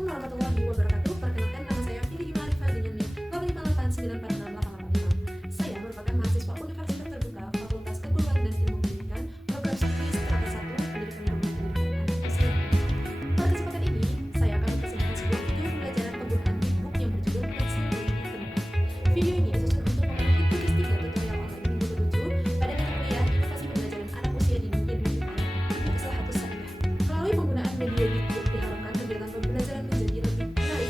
Assalamualaikum warahmatullahi wabarakatuh. Perkenalkan, nama saya Fili Marifah dengan NIM 858946885. Saya merupakan mahasiswa Universitas Terbuka Fakultas Keguruan dan Ilmu Pendidikan, Program Studi Strata 1 Pendidikan Guru dan Pendidikan Anak Usia. Pada kesempatan ini, saya akan mempersembahkan sebuah video pembelajaran penggunaan Flipbook yang berjudul Fleksi Learning Terbuka. Video ini disusun untuk memenuhi tugas 3 tutorial online minggu ke-7 pada mata kuliah Inovasi Pembelajaran Anak Usia Dini yang dimiliki Ibu Islahatus Sariah. Melalui penggunaan media YouTube diharapkan kegiatan pembelajaran menjadi lebih menarik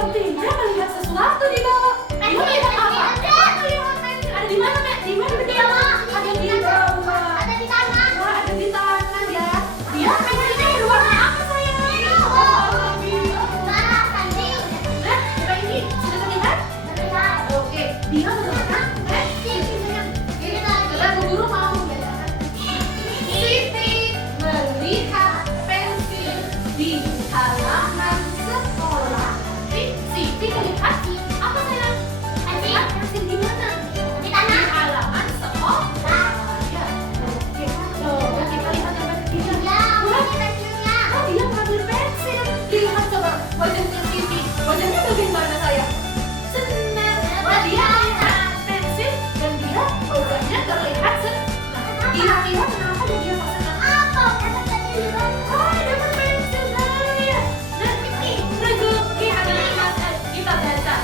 Sepertinya melihat sesuatu di bawah. Dia melihat apa? Melihat pensil. Ada di mana, Mek? Di mana? Di bawah. Ada di bawah. Ada di tangan. Wah, ada di tangan ya. Dia pensilnya berwarna apa, sayang? Warna biru. Nah, coba ini sudah terlihat? Terlihat. Oke, dia menggunakan pensil. Coba Bu Guru mau membedakan. Siti melihat pensil di halaman sekolah. Siti melihat apa, sayang? Pensil di mana? Di halaman sekolah. Ya. Oke. Coba kita lihat yang pensilnya. Oh, dia mengambil pensil. Lihat coba wajahnya Siti. Wajahnya bagaimana, sayang? Senang. Wah, dia melihat pensil dan dia wajahnya terlihat senang. Kira-kira kenapa dia kok senang? Oh, dapat pensil saya. Nah, ini lihat kita baca.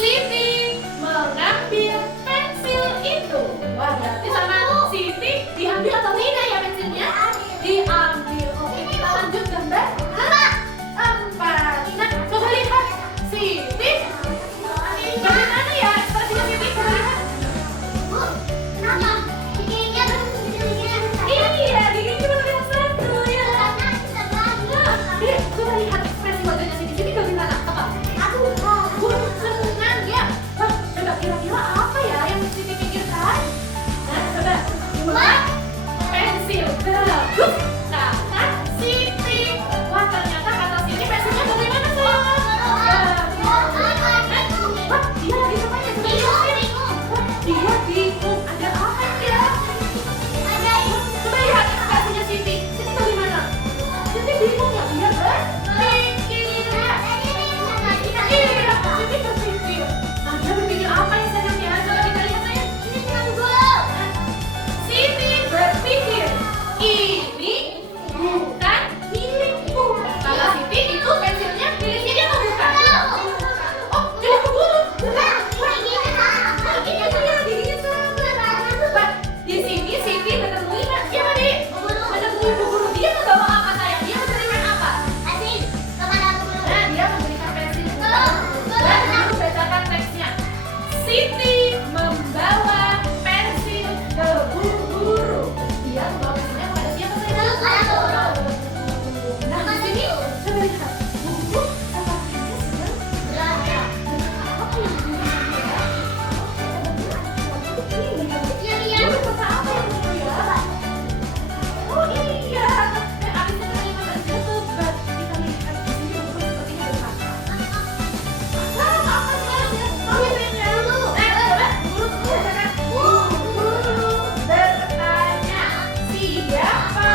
Siti mengambil pensil itu. Wah, berarti sama Siti diambil atau tidak ya pensilnya? Diambil. Oke, kita lanjut gambar 4. Nah, coba lihat Siti. Bagaimana ya ekspresinya Siti? Coba lihat. Iya, gigi cuma lihat satu ya. Nah, coba lihat ekspresi wajahnya Siti. Siti bagaimana? Apa? Senang ya. Wah, coba kira-kira apa ya yang Siti pikirkan? Nah, coba buat pensil bagus kata Siti. Wah, ternyata kata Siti pensilnya bagaimana, sayang? Wah, dia lagi kemana? Coba lihat. Wah, dia bingung. Ada apa ya? Coba lihat ekspresinya Siti. Siti bagaimana? Siti bingung ya? Dia berpikir. Iya, Siti berpikir. Nah, dia berpikir apa ya, sayang ya? Coba kita lihat, sayang. Siti berpikir, ini bukan milikku. Kata Siti, itu pensilnya milik Siti atau bukan? Oh, milik Bu Guru. Giginya sama. Wah, di sini Siti menemui siapa, Dik? Menemui Bu Guru. Dia membawa apa, sayang? Dia memberikan apa? Nah, dia memberikan pensil. Dan aku bacakan teksnya. Siti membawa pensil ke Bu Guru. Dia membawa pensilnya kepada siapa, sayang? Nah, di sini coba lihat. Bu Guru sepertinya sedang berada. Apa yang diberikan dia? Dia berkata apa ya, Bu Guru ya? Oh iya. Dan abis itu terima pensil, coba kita lihat di sini Bu Guru sepertinya berkata. Apa sekarang ya? Oh iya, sayang ya. Coba Bu Guru bacakan. Bu Guru bertanya, siapa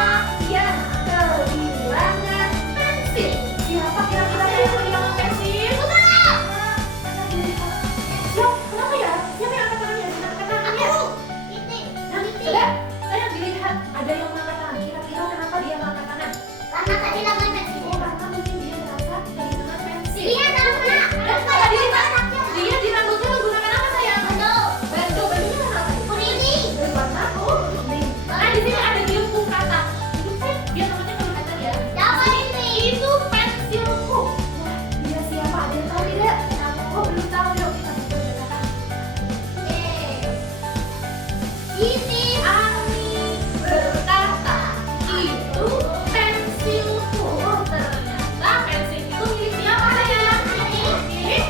yang kehilangan pensil? Siapa kira-kira yang kehilangan pensil? Kenapa ya? Siapa yang angkat tangannya? Angkat tangannya. Nah, coba saya dilihat ada yang mengangkat tangan. Kira-kira kenapa dia mengangkat tangan? Oh, karena mungkin dia merasa kehilangan pensil. Dan pada diri dia di rambutnya menggunakan apa, sayang? Baju. Bajunya warna apa? Berwarna kuning. Nah, di sini ada gelembung kata. Itu kan dia namanya kelihatan ya. Itu pensilku. Wah, dia siapa? Ada yang tahu tidak? Oh, belum tahu. Yuk kita coba bacakan. Ani berkata, itu pensilku. Oh, ternyata pensil itu milik siapa, sayang? Milik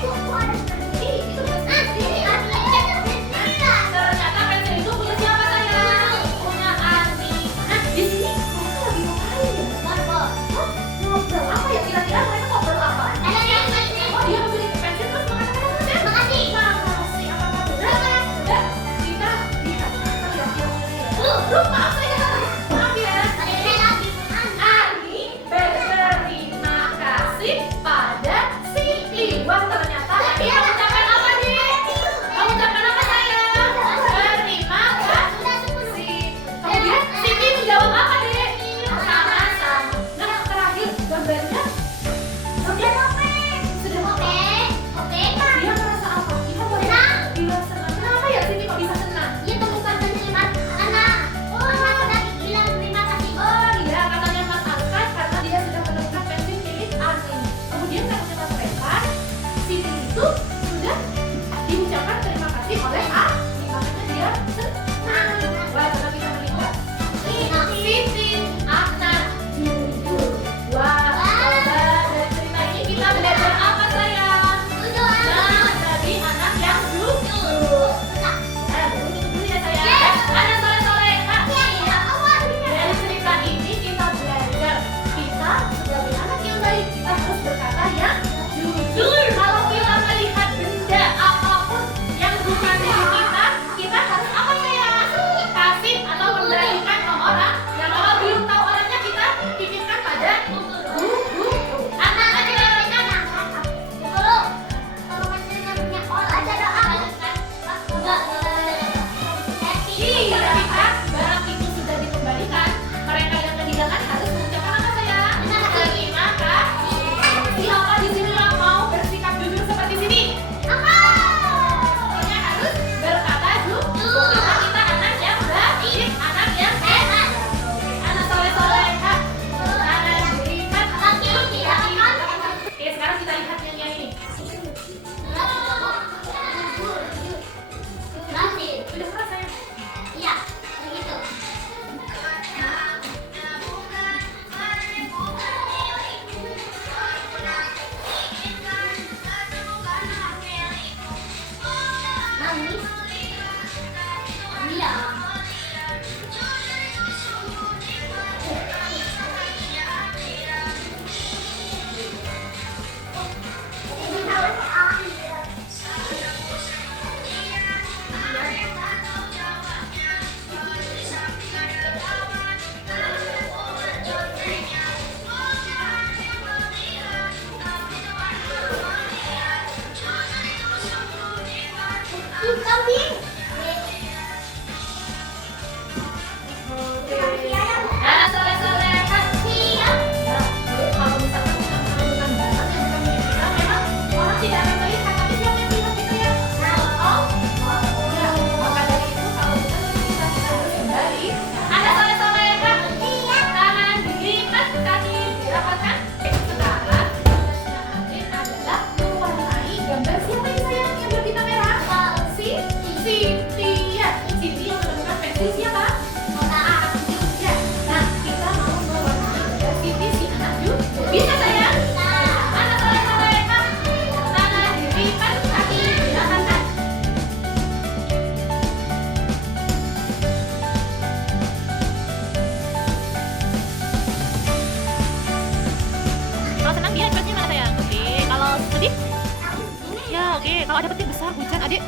Oke, kalau ada petir besar hujan adik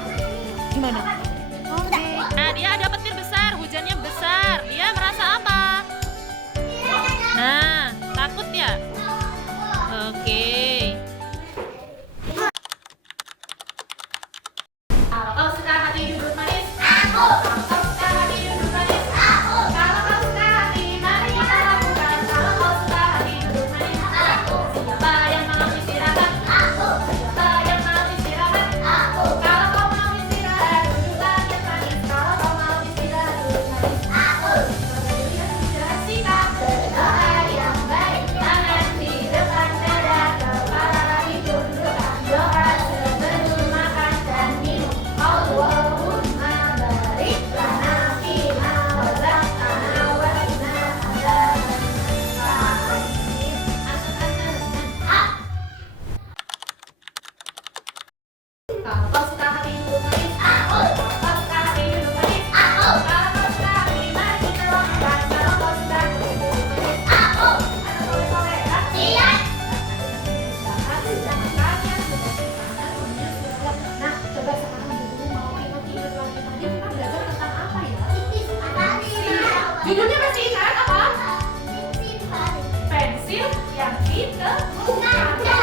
gimana? Oke. Nah, dia ada petir besar, hujannya besar. Dia merasa apa? Nah, takut ya? Oke. Kalau kau suka hati duduk manis, aku. Kalau kau suka hati duduk manis, aku. Kalau kau suka hati, mari kita lakukan. Kalau kau suka hati duduk manis, aku. Siapa yang mau istirahat? Aku. Siapa yang mau istirahat? Aku. Kalau kau mau istirahat, duduklah yang manis. Kalau kau mau istirahat, duduk manis. Aku. Istirahat kita berdoa yang baik. Tangan di depan dada, kepala ditundukkan. Doa sebelum makan dan minum. Allahumma barik lana fima razaqtana wa qina adzabannar. Kalau kau suka hati duduk manis, aku. Kalau kau suka hati duduk manis, aku. Kalau kau suka hati, mari kita lakukan. Kalau kau suka hati duduk manis, aku. Anak soleh-soleh, latihan. Jangan kalian sudah panas, punya sudah. Nah, coba sekarang dulu mau kita tidur lagi. Tadi kita belajar tentang apa ya? Judulnya masih ingat apa? Pensil yang ditemukan.